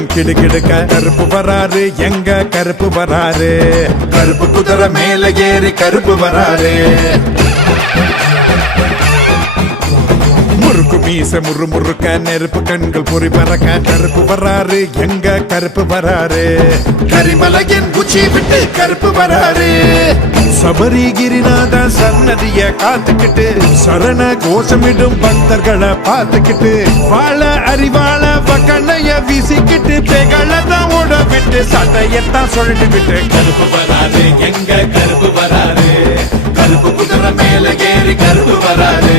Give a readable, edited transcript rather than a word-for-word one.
வீரம் கிடுகிடுக்க கருப்பு வராரு எங்க கருப்பு வராரு கருப்பு குதிரை மேல ஏறி கருப்பு வராரு முறுக்கு மீச முறுமுறுக்க நெருப்பு கண்கள் பொறி பறக்க கருப்பு வராரு எங்க கருப்பு வராரு கரிமலையின் உச்சி விட்டு கருப்பு வராரு சபரிகிரிநாத சன்னதிய காத்துக்கிட்டு சரண கோஷமிடும் பக்தர்களை பார்த்துக்கிட்டு வாழ அறிவாள வக்கண்ணைய வீசிக்கிட்டு பெகளதான் ஓட விட்டு சட்டையத்தான் சொல்லிட்டு விட்டு கருப்பு வராரு எங்க கருப்பு வராரு கருப்பு குதிரை மேல ஏறி கருப்பு வராரு